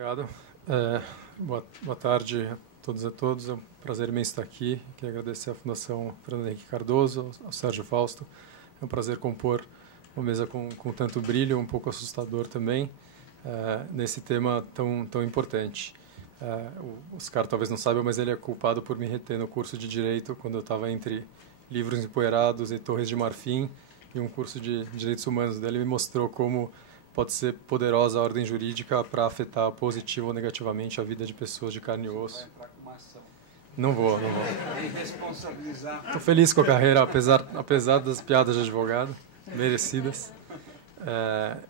Obrigado. Boa tarde a todos e a todos. É um prazer imenso estar aqui. Queria agradecer à Fundação Fernando Henrique Cardoso, ao Sérgio Fausto. É um prazer compor uma mesa com tanto brilho, um pouco assustador também, nesse tema tão importante. O Oscar talvez não saiba, mas ele é culpado por me reter no curso de Direito, quando eu estava entre livros empoeirados e Torres de Marfim, e um curso de Direitos Humanos. Daí ele me mostrou como pode ser poderosa a ordem jurídica para afetar positiva ou negativamente a vida de pessoas de carne e osso. Vai entrar com uma ação. Não vou. E responsabilizar. Estou feliz com a carreira, apesar das piadas de advogado, merecidas.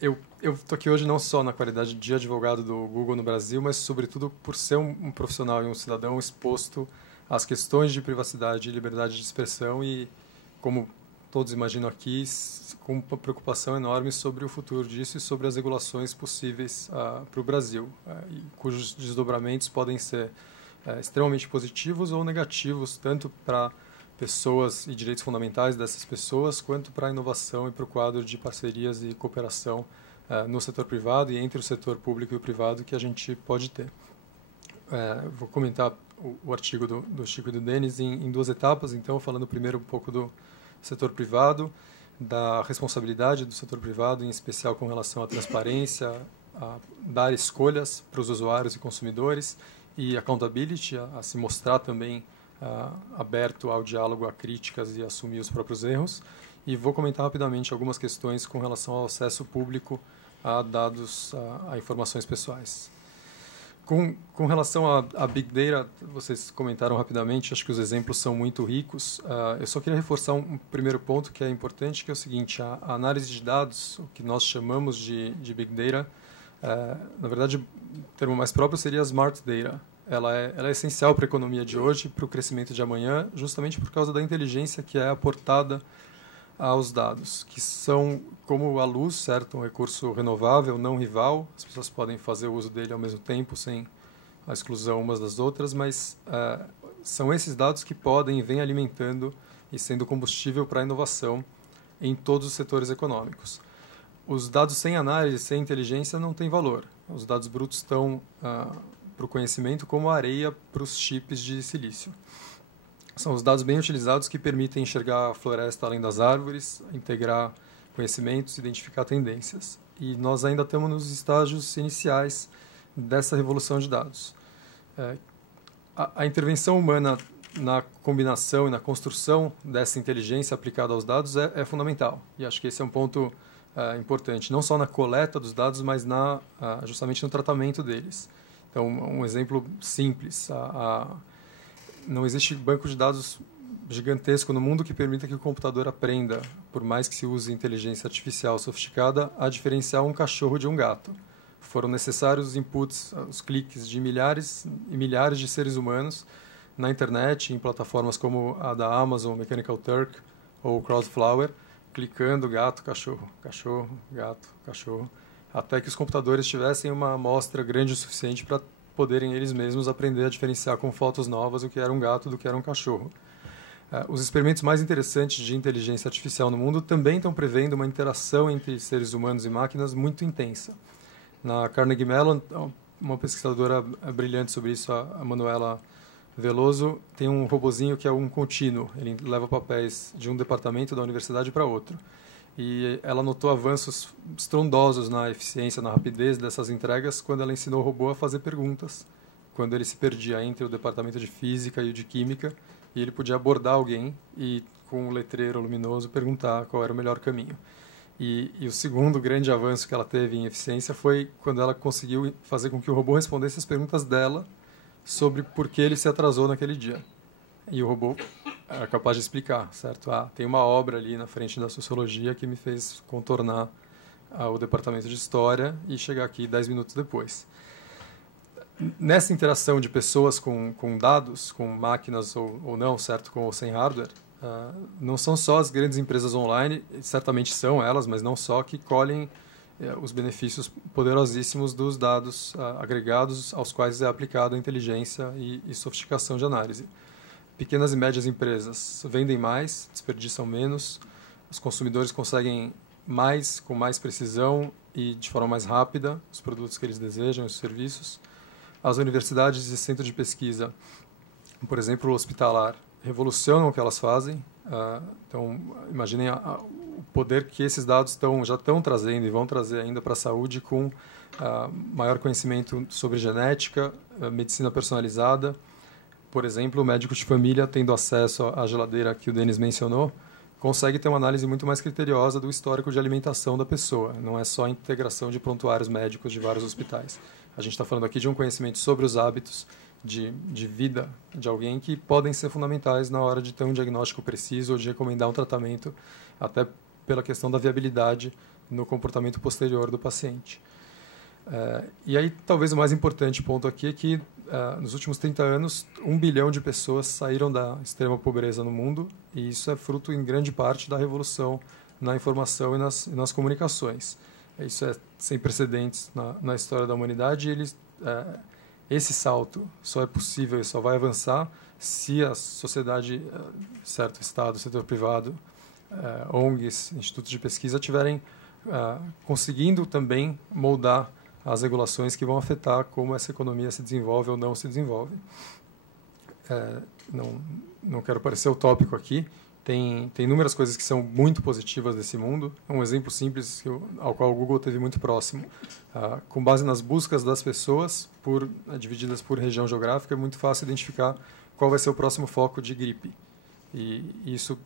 Eu estou aqui hoje não só na qualidade de advogado do Google no Brasil, mas sobretudo por ser um profissional e um cidadão exposto às questões de privacidade e liberdade de expressão e, como todos imaginam aqui, com uma preocupação enorme sobre o futuro disso e sobre as regulações possíveis para o Brasil, e cujos desdobramentos podem ser extremamente positivos ou negativos, tanto para pessoas e direitos fundamentais dessas pessoas, quanto para a inovação e para o quadro de parcerias e cooperação no setor privado e entre o setor público e o privado que a gente pode ter. Vou comentar o artigo do Chico e do Denis em duas etapas, então, falando primeiro um pouco do setor privado, da responsabilidade do setor privado, em especial com relação à transparência, a dar escolhas para os usuários e consumidores, e accountability, a se mostrar também aberto ao diálogo, a críticas e assumir os próprios erros. E vou comentar rapidamente algumas questões com relação ao acesso público a dados, a informações pessoais. Com relação a Big Data, vocês comentaram rapidamente, acho que os exemplos são muito ricos. Eu só queria reforçar um primeiro ponto que é importante, que é o seguinte: a análise de dados, o que nós chamamos de Big Data, na verdade, o termo mais próprio seria Smart Data. Ela é essencial para a economia de hoje, para o crescimento de amanhã, justamente por causa da inteligência que é aportada aos dados, que são como a luz, certo? Um recurso renovável, não rival. As pessoas podem fazer o uso dele ao mesmo tempo, sem a exclusão umas das outras, mas são esses dados que podem e vêm alimentando e sendo combustível para a inovação em todos os setores econômicos. Os dados sem análise, sem inteligência, não têm valor. Os dados brutos estão para o conhecimento como a areia para os chips de silício. São os dados bem utilizados que permitem enxergar a floresta além das árvores, integrar conhecimentos, identificar tendências. E nós ainda estamos nos estágios iniciais dessa revolução de dados. A intervenção humana na combinação e na construção dessa inteligência aplicada aos dados é fundamental. E acho que esse é um ponto importante, não só na coleta dos dados, mas justamente no tratamento deles. Então, um exemplo simples. Não existe banco de dados gigantesco no mundo que permita que o computador aprenda, por mais que se use inteligência artificial sofisticada, a diferenciar um cachorro de um gato. Foram necessários os inputs, os cliques de milhares e milhares de seres humanos na internet, em plataformas como a da Amazon, Mechanical Turk ou Crowdflower, clicando gato, cachorro, cachorro, gato, cachorro, até que os computadores tivessem uma amostra grande o suficiente para poderem eles mesmos aprender a diferenciar com fotos novas o que era um gato do que era um cachorro. Os experimentos mais interessantes de inteligência artificial no mundo também estão prevendo uma interação entre seres humanos e máquinas muito intensa. Na Carnegie Mellon, uma pesquisadora brilhante sobre isso, a Manuela Veloso, tem um robozinho que é um contínuo. Ele leva papéis de um departamento da universidade para outro. E ela notou avanços estrondosos na eficiência, na rapidez dessas entregas quando ela ensinou o robô a fazer perguntas, quando ele se perdia entre o departamento de física e o de química, e ele podia abordar alguém e, com um letreiro luminoso, perguntar qual era o melhor caminho. E o segundo grande avanço que ela teve em eficiência foi quando ela conseguiu fazer com que o robô respondesse as perguntas dela sobre por que ele se atrasou naquele dia. E o robô era capaz de explicar, certo? Tem uma obra ali na frente da sociologia que me fez contornar o departamento de história e chegar aqui 10 minutos depois. Nessa interação de pessoas com dados, com máquinas ou não, certo? Com ou sem hardware, não são só as grandes empresas online, certamente são elas, mas não só, que colhem os benefícios poderosíssimos dos dados agregados aos quais é aplicada a inteligência e sofisticação de análise. Pequenas e médias empresas vendem mais, desperdiçam menos, os consumidores conseguem com mais precisão e de forma mais rápida os produtos que eles desejam, os serviços. As universidades e centros de pesquisa, por exemplo, o hospitalar, revolucionam o que elas fazem. Então, imaginem o poder que esses dados já estão trazendo e vão trazer ainda para a saúde, com maior conhecimento sobre genética, medicina personalizada. Por exemplo, o médico de família, tendo acesso à geladeira que o Denis mencionou, consegue ter uma análise muito mais criteriosa do histórico de alimentação da pessoa. Não é só a integração de prontuários médicos de vários hospitais. A gente está falando aqui de um conhecimento sobre os hábitos de vida de alguém que podem ser fundamentais na hora de ter um diagnóstico preciso ou de recomendar um tratamento, até pela questão da viabilidade no comportamento posterior do paciente. E aí, talvez o mais importante ponto aqui é que, nos últimos 30 anos, 1 bilhão de pessoas saíram da extrema pobreza no mundo, e isso é fruto, em grande parte, da revolução na informação e nas comunicações. Isso é sem precedentes na história da humanidade, e esse salto só é possível e só vai avançar se a sociedade, certo, Estado, setor privado, ONGs, institutos de pesquisa, estiverem conseguindo também moldar as regulações que vão afetar como essa economia se desenvolve ou não se desenvolve. Não quero parecer utópico aqui. Tem inúmeras coisas que são muito positivas desse mundo. Um exemplo simples ao qual o Google teve muito próximo. Com base nas buscas das pessoas, divididas por região geográfica, é muito fácil identificar qual vai ser o próximo foco de gripe. E isso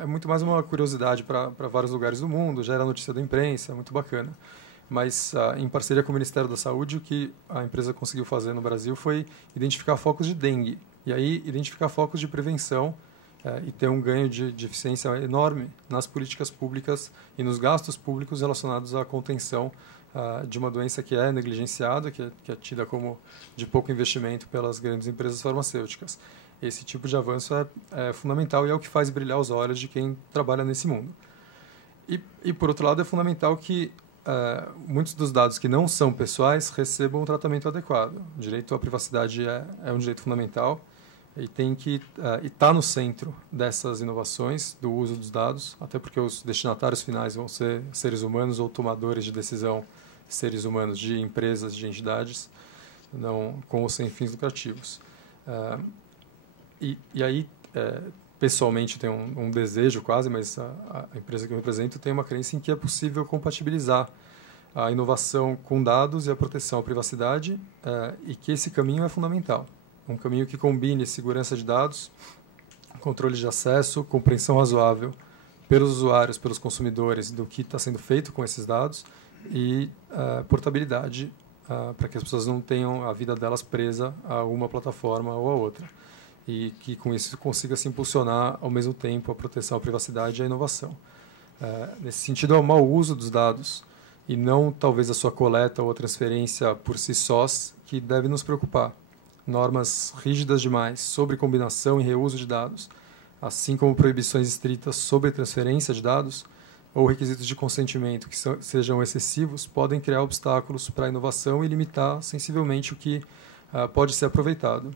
é muito mais uma curiosidade para vários lugares do mundo, gera notícia da imprensa, é muito bacana. Mas, em parceria com o Ministério da Saúde, o que a empresa conseguiu fazer no Brasil foi identificar focos de dengue. E aí, identificar focos de prevenção e ter um ganho de eficiência enorme nas políticas públicas e nos gastos públicos relacionados à contenção de uma doença que é negligenciada, que é tida como de pouco investimento pelas grandes empresas farmacêuticas. Esse tipo de avanço é fundamental e é o que faz brilhar os olhos de quem trabalha nesse mundo. E por outro lado, é fundamental que muitos dos dados que não são pessoais recebam um tratamento adequado. O direito à privacidade é um direito fundamental e tem que estar no centro dessas inovações, do uso dos dados, até porque os destinatários finais vão ser seres humanos ou tomadores de decisão, seres humanos de empresas, de entidades, não com ou sem fins lucrativos. E aí, pessoalmente, tenho um desejo quase, mas a empresa que eu represento tem uma crença em que é possível compatibilizar a inovação com dados e a proteção à privacidade, e que esse caminho é fundamental. Um caminho que combine segurança de dados, controle de acesso, compreensão razoável pelos usuários, pelos consumidores, do que está sendo feito com esses dados, e portabilidade, para que as pessoas não tenham a vida delas presa a uma plataforma ou a outra. E que, com isso, consiga se impulsionar, ao mesmo tempo, a proteção à privacidade e à inovação. Nesse sentido, é o mau uso dos dados, e não, talvez, a sua coleta ou a transferência por si sós, que deve nos preocupar. Normas rígidas demais sobre combinação e reuso de dados, assim como proibições estritas sobre transferência de dados, ou requisitos de consentimento que sejam excessivos, podem criar obstáculos para a inovação e limitar sensivelmente o que pode ser aproveitado.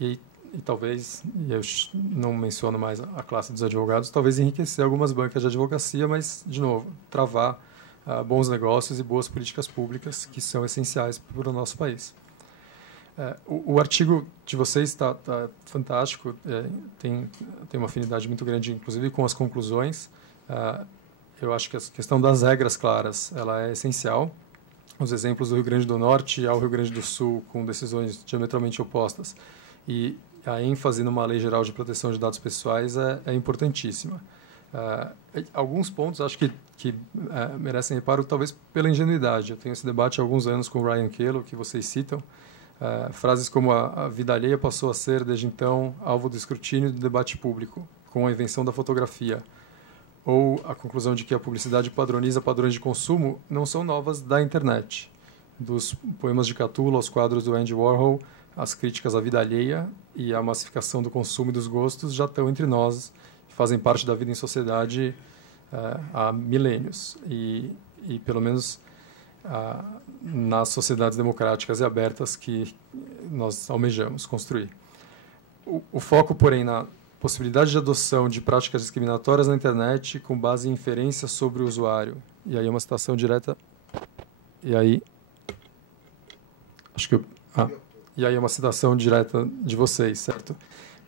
E talvez, e eu não menciono mais a classe dos advogados, talvez enriquecer algumas bancas de advocacia, mas, de novo, travar bons negócios e boas políticas públicas que são essenciais para o nosso país. O artigo de vocês está fantástico, tem uma afinidade muito grande, inclusive, com as conclusões. Eu acho que a questão das regras claras ela é essencial. Os exemplos do Rio Grande do Norte ao Rio Grande do Sul, com decisões diametralmente opostas, e a ênfase numa lei geral de proteção de dados pessoais é importantíssima. Alguns pontos acho que merecem reparo, talvez pela ingenuidade. Eu tenho esse debate há alguns anos com o Ryan Calo, que vocês citam. Frases como a vida alheia passou a ser, desde então, alvo do escrutínio e do debate público, com a invenção da fotografia. Ou a conclusão de que a publicidade padroniza padrões de consumo não são novas da internet. Dos poemas de Cthulhu aos quadros do Andy Warhol, as críticas à vida alheia e à massificação do consumo e dos gostos já estão entre nós, fazem parte da vida em sociedade há milênios. E pelo menos, nas sociedades democráticas e abertas que nós almejamos construir. O foco, porém, possibilidade de adoção de práticas discriminatórias na internet com base em inferência sobre o usuário. E aí uma citação direta. E aí acho que e aí uma citação direta de vocês, certo?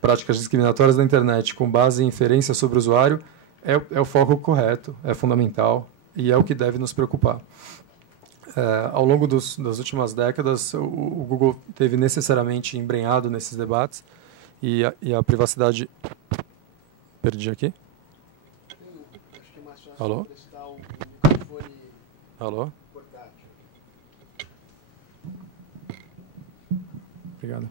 Práticas discriminatórias na internet com base em inferência sobre o usuário é o foco correto, é fundamental e é o que deve nos preocupar. Ao longo das últimas décadas, o Google teve necessariamente embrenhado nesses debates e a privacidade... Perdi aqui? Acho que é mais fácil Alô? testar o microfone Alô? portátil. Obrigado.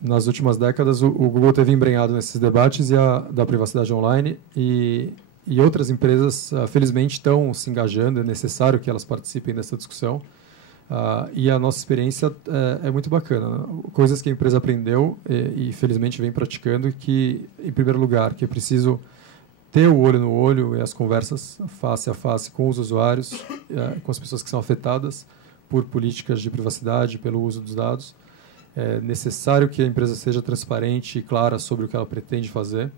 Nas últimas décadas, o Google teve embrenhado nesses debates da privacidade online e outras empresas, felizmente, estão se engajando. É necessário que elas participem dessa discussão. E a nossa experiência é muito bacana. Coisas que a empresa aprendeu e felizmente, vem praticando, que, em primeiro lugar, que é preciso ter o olho no olho e as conversas face a face com os usuários, com as pessoas que são afetadas por políticas de privacidade, pelo uso dos dados. É necessário que a empresa seja transparente e clara sobre o que ela pretende fazer,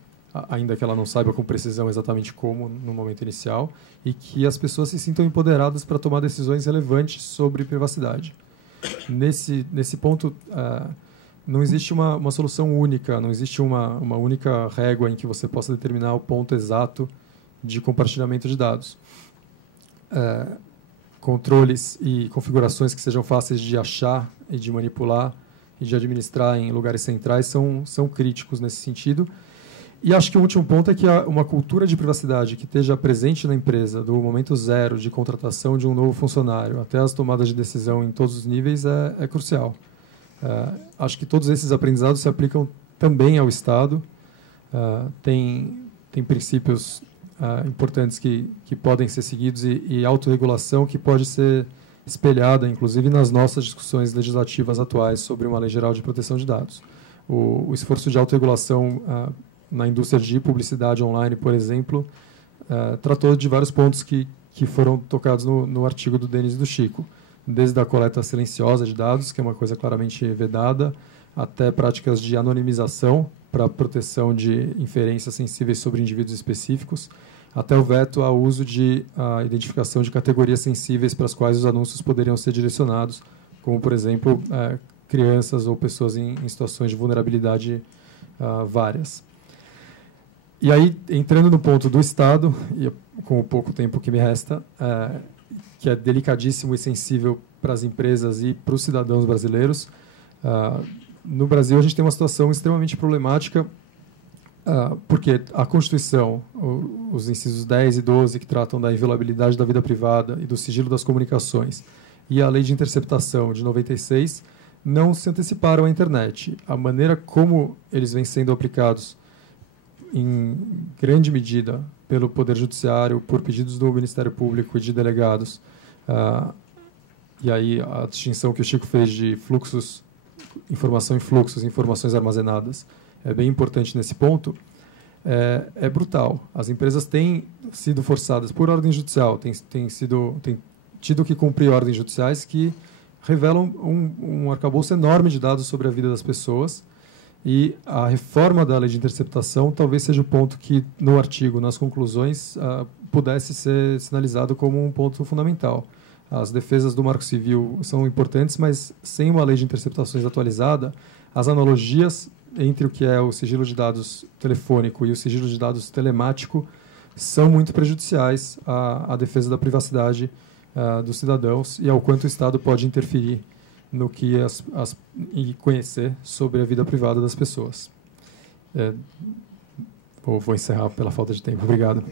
ainda que ela não saiba com precisão exatamente como no momento inicial, e que as pessoas se sintam empoderadas para tomar decisões relevantes sobre privacidade. Nesse ponto, não existe uma solução única, não existe uma única régua em que você possa determinar o ponto exato de compartilhamento de dados. Controles e configurações que sejam fáceis de achar e de manipular e de administrar em lugares centrais são críticos nesse sentido. E acho que o último ponto é que uma cultura de privacidade que esteja presente na empresa, do momento zero de contratação de um novo funcionário até as tomadas de decisão em todos os níveis, é crucial. Acho que todos esses aprendizados se aplicam também ao Estado. Tem princípios importantes que podem ser seguidos e autorregulação que pode ser espelhada, inclusive, nas nossas discussões legislativas atuais sobre uma lei geral de proteção de dados. O esforço de autorregulação na indústria de publicidade online, por exemplo, tratou de vários pontos que foram tocados no artigo do Denis e do Chico, desde a coleta silenciosa de dados, que é uma coisa claramente vedada, até práticas de anonimização para proteção de inferências sensíveis sobre indivíduos específicos, até o veto ao uso de identificação de categorias sensíveis para as quais os anúncios poderiam ser direcionados, como, por exemplo, crianças ou pessoas em situações de vulnerabilidade várias. E aí, entrando no ponto do Estado, e com o pouco tempo que me resta, que é delicadíssimo e sensível para as empresas e para os cidadãos brasileiros, no Brasil a gente tem uma situação extremamente problemática, porque a Constituição, os incisos 10 e 12, que tratam da inviolabilidade da vida privada e do sigilo das comunicações, e a Lei de Interceptação de 96, não se anteciparam à internet. A maneira como eles vêm sendo aplicados, em grande medida, pelo Poder Judiciário, por pedidos do Ministério Público e de delegados, e aí a distinção que o Chico fez de fluxos, informação em fluxos, informações armazenadas, é bem importante nesse ponto, é brutal. As empresas têm sido forçadas por ordem judicial, têm tido que cumprir ordens judiciais que revelam um arcabouço enorme de dados sobre a vida das pessoas, e a reforma da Lei de Interceptação talvez seja o ponto que, no artigo, nas conclusões, pudesse ser sinalizado como um ponto fundamental. As defesas do Marco Civil são importantes, mas sem uma Lei de Interceptações atualizada, as analogias entre o que é o sigilo de dados telefônico e o sigilo de dados telemático são muito prejudiciais à defesa da privacidade dos cidadãos e ao quanto o Estado pode interferir no que e conhecer sobre a vida privada das pessoas. Vou encerrar pela falta de tempo. Obrigado.